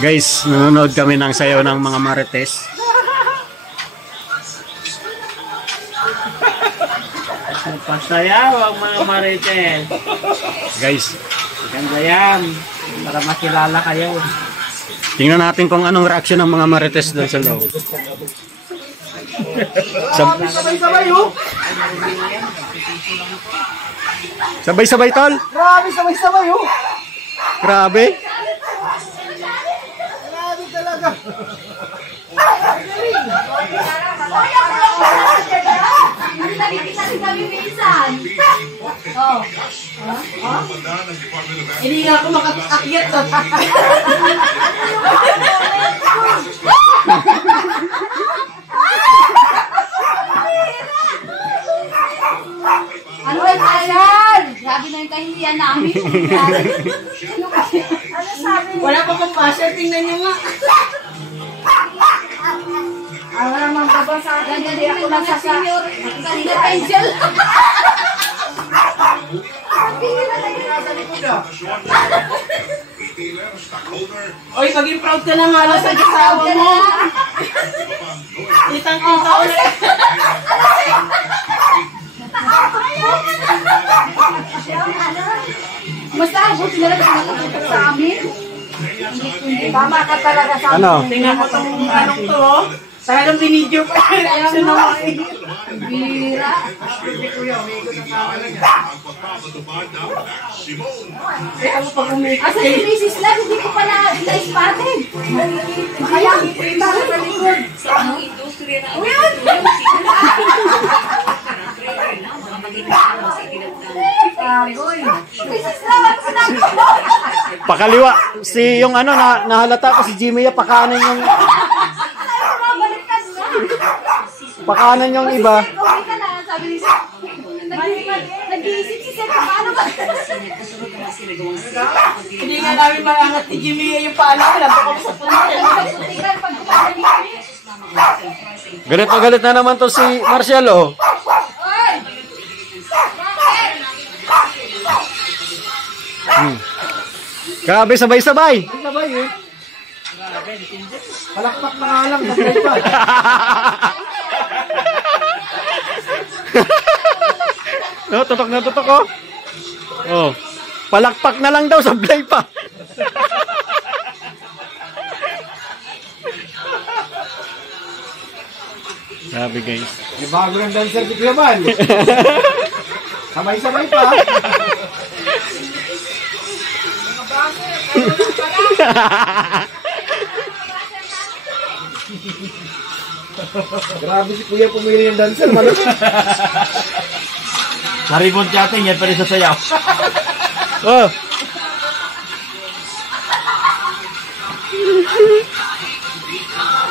Guys, nanonood kami ng sayaw ng mga marites. Pasayaw ang mga marites. Guys, ganda yan. Para makilala kayo. tingnan natin kung anong reaksyon ng mga marites doon sa loob. Sabay-sabay, oh. Sabay-sabay, tol. Grabe, sabay-sabay, oh. Grabe. Grabe talaga. kami minsan. Oh. Hindi nga ako makakakyat. Ano ba yan? Grabe na yung kahindihan namin. Ano kasi? Ano sabi? Wala pa pang passer, tingnan nyo nga. Ang naman ka ba sa akin? Hindi ako Senior Angel. Oy, maging proud ka na nga lang sa kasawa mo. Itang-kita ulit. Basta abot sila na nakatutok sa amin. Tama ka talaga sa Ano? tingnan mo itong anong to. Talagang binidyo pa. Reaction naman. Bira. Asa yung misis lang, hindi ko pala na-spotted. Kaya, kita sa likod. Ano? Uyun! Misis lang, ano na ako? Pakaliwa. Si yung ano, nahalata ko si Jimmy, pakanan yung... Pakanan yung iba. Okay ka na, sabi ni Sir. Nag-iisip si Sir, paano ba? Hindi nga namin maangat ni Jimmy yung paano. Alam ko sa Galit na galit na naman to si Marcial, oh. Grabe, sabay-sabay. sabay eh. Palakpak na nga lang. Sabay pa. No, tutok na tutok, oh. Oh. Palakpak na lang daw, sablay pa. Sabi guys. May bago ng dancer si Kuya Bal. Sabay-sabay pa. Grabe si Kuya pumili ng dancer. Maribon natin yan pa rin sa sayaw. Oh.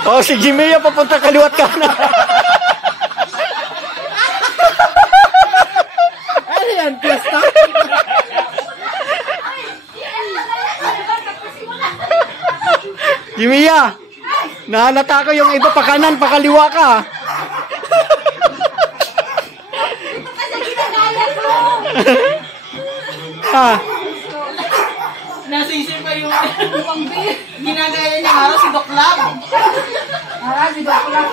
Oh, si Jimmy yung papunta kaliwat ka na. Ano yan? Pesta? Jimmy ya. Nahalata ko yung iba pa kanan, pa kaliwa ka. Ah. Nasa isip pa yung ginagaya niya araw si Doc Lab. Si Doc Lab.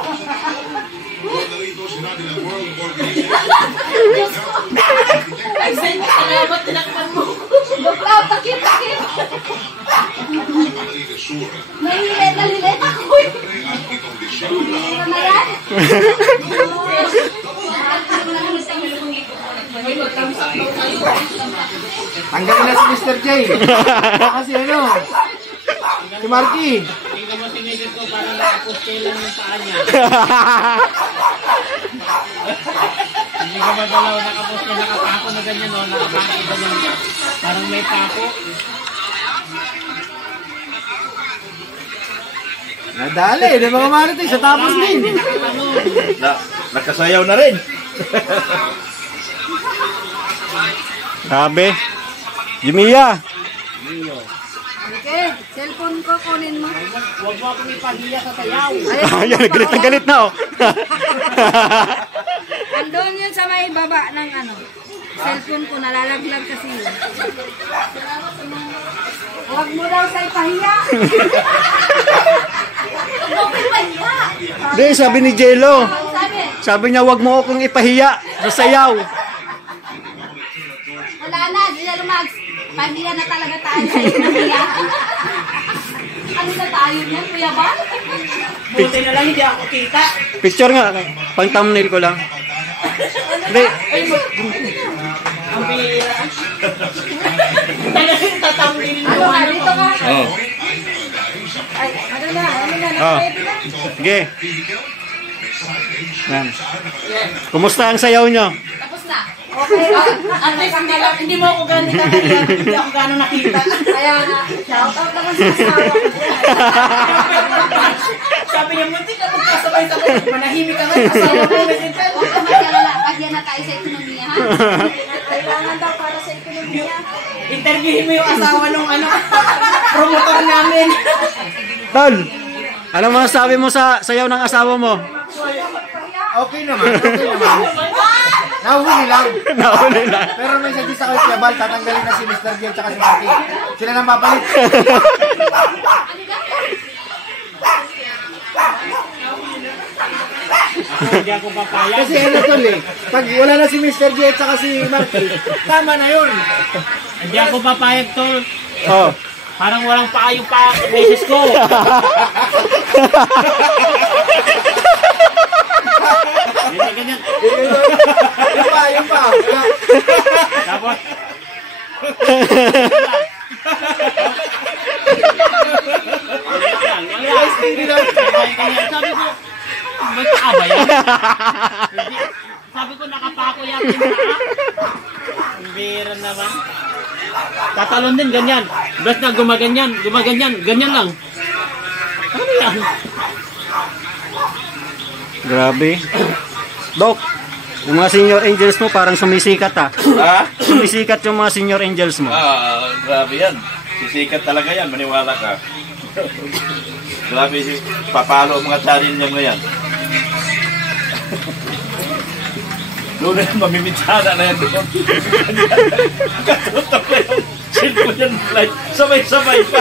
Excited ka na ba't tinakpan mo? Doc Lab, takip. Nalilit ako. Bira na yan. Tanggalin na si Mr. J. Kasi ano? Si Marky. Tingnan mo sinigit ko para nakapuste lang yung paa niya. Hindi ka magalaw, nakapuste, nakapako na ganyan, no? Nakapako ganyan. Parang may pako. Nadali, di mga marites sa tapos din. Nakasayaw na rin. Sabi. Jimmy ya. Okay, cellphone ko kunin mo. Huwag mo akong ipahiya sa sayaw. Ayan, galit na galit na, oh. Andun yun sa may baba ng ano. Cellphone ko, nalalaglag kasi yun. Huwag mo daw sa ipahiya. Huwag mo ipahiya. Hindi, sabi ni Jello. Sabi, Sabi niya, wag mo akong ipahiya sa sayaw. wala na, Jello Max. Pahiya na talaga tayo sa ipahiya. Ano na tayo niyan, Kuya Ba? Buti na lang hindi ako kita. Picture nga, pang thumbnail ko lang. Hindi, Ang bihira. Talagang tatamlil mo. Ano nga, dito ka. oh. Ay, ano na, Oh. pwede na. Sige. Yan. Kumusta ang sayaw nyo? Tapos na. Okay. At least hindi mo ako gano'n nakakaya. Hindi ako gano'n nakita. Kaya nga, shout out naman sa asawa ko. Sabi niya, munti ka magkasabay-sabay. Manahimik ka nga. Asawa ko na dito. Huwag ka mag-alala, pagyan na tayo sa ekonomiya, ha? Kailangan daw para sa ekonomiya. Interviewin mo yung asawa nung promotor namin. Tol, ano masasabi mo sa sayaw ng asawa mo? Okay naman. Nahuli lang. Nauli lang. Pero may suggest ako si Abal, tatanggalin na si Mr. J at si Marky. Sila na mapalit. Hindi ako papayag. Kasi ano tol eh, pag wala na si Mr. J at si Marky, tama na yun. Hindi ako papayag tol. Oh. Parang walang paayong pa beses ko. Hindi ganyan. Yung pa. Tapos, sabi ko, may paa ba yan? Sabi ko, nakapako yan. Ang bira naman. Tatalon din, ganyan. Best na gumaganyan, ganyan lang. Ano yan? Grabe. Dok, yung mga senior angels mo parang sumisikat ha. Ha? Sumisikat yung mga senior angels mo. Grabe yan. Sisikat talaga yan, maniwala ka. Grabe, papalo ang mga tsarin niya ngayon. Doon na yan, mamimitsana na yan doon. Katutok na yung cellphone yan, like, sabay-sabay pa.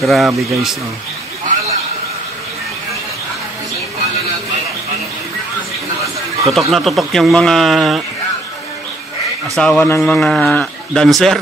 Grabe guys. Oh. Tutok na tutok yung mga asawa ng mga dancer.